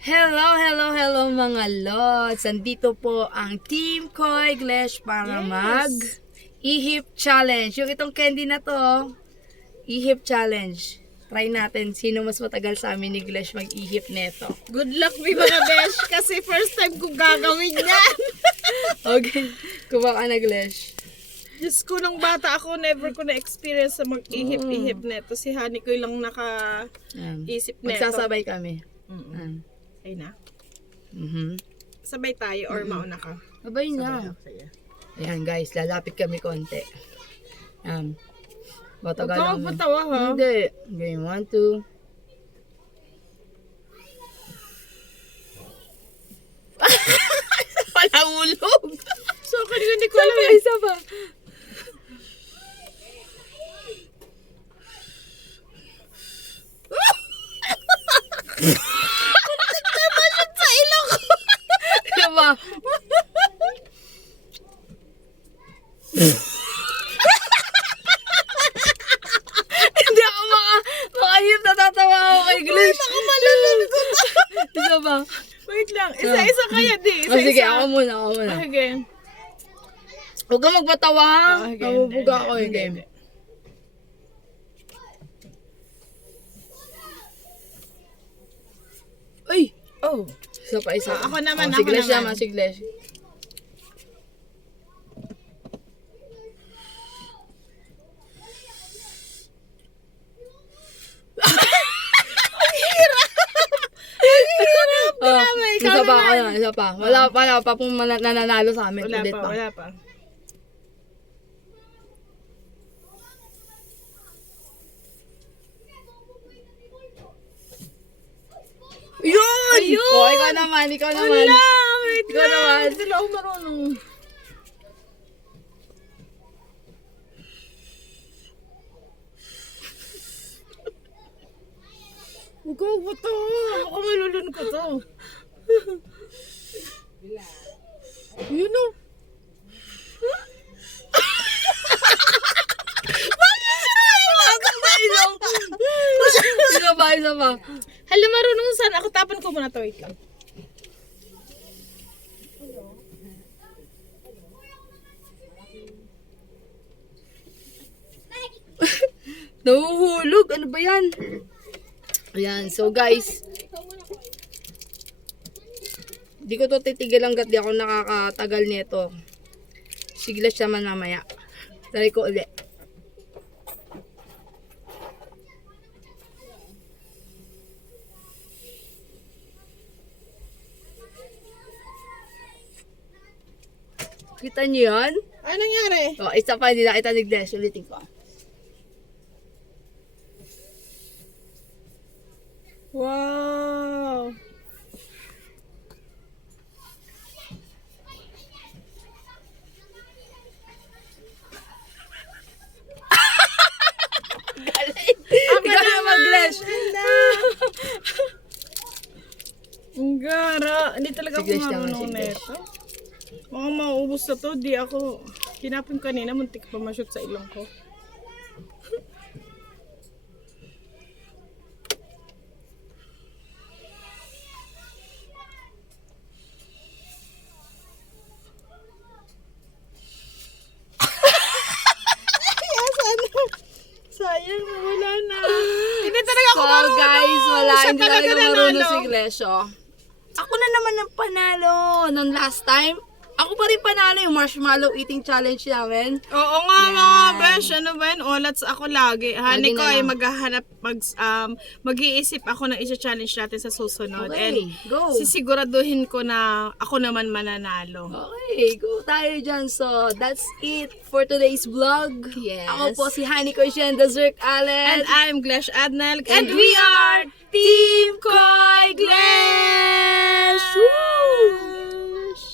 Hello, hello, hello mga lods! Andito po ang Team Koy Glash para mag-ihip challenge. Yung itong candy na to, ihip challenge. Try natin sino mas matagal sa amin ni Glash mag-ihip neto. Good luck mi mga besh kasi first time ko gagawin yan. Okay, kuha ka na Glash. Diyos ko, nung bata ako, never ko na-experience sa mag-ihip-ihip neto. Si Honey ko lang naka-isip neto. Magsasabay kami. Ay na. Mhm. Sabay tayo or mauna ka? Sabay na. Ayan guys, lalapit kami konti. Ayan. Huwag Matagal ka lang. magpatawa ha. Hindi. Game 1, 2. Wala ulog. So, kanina hindi ko alam. Isa pa. Sa ilong ko. Diba? Hindi ako makahip, natatawa ako kay Glash. Baka malulun ko. Isa ba? Wait lang. Isa-isa kaya di. Oh, Isa-isa. sige, ako muna. Sige. Huwag kang magpatawa ha. Okay, Nabubuga hindi, ako yung hindi, game. hindi. Uy! Oh. Isa pa, isa. Ako naman, Si ako Glash naman. si Glash. Grabe, ikaw Isa pa naman. ako na, isa pa. Wala pa pong nananalo sa amin. Wala Ulit pa, wala pa. Yun! Ayun! Oh, ikaw naman. Wala, wait Ikaw naman. Hindi lang ako marunong. Huwag ko magbato. Baka malulun ko to. Yun o. Isa pa. Hala, marunong saan? Ako tapan ko muna to. Wait lang. Nahuhulog. Ano ba yan? Ayan. So guys. Di ko to titigil hanggat di ako nakakatagal nito. Siglas naman mamaya. Try ko ulit. Kita niyo yan? Ano nangyari? O, isa pa, hindi nakita ni Glash. Ulitin ko. Wow. Ikaw naman, Glash. Ang gara. Hindi talaga Si ako Glash naman, marunong si Glash. neto. Baka mauubos na to. Di ako. Kinapin kanina. Muntik pa ma-shoot sa ilong ko. Sayang, wala na. Hindi talaga ako So marunong. guys, wala. Siya Hindi talaga nanalo. marunong si Glash, oh. Ako na naman ang panalo. Nung last time, ako pa rin panalo yung marshmallow eating challenge namin. Oo nga Yan. mga besh, ano ba yun? Olats ako lagi. Honey Lagi ko na ay lang. maghahanap, mag-iisip ako ng isa-challenge natin sa susunod. Okay, And go. sisiguraduhin ko na ako naman mananalo. Okay, go tayo dyan. So, that's it for today's vlog. Yes. Ako po si Honey Koyshen, the Zerk Allen. And I'm Glash Adnel. And we are Team Koy Glash! Woo!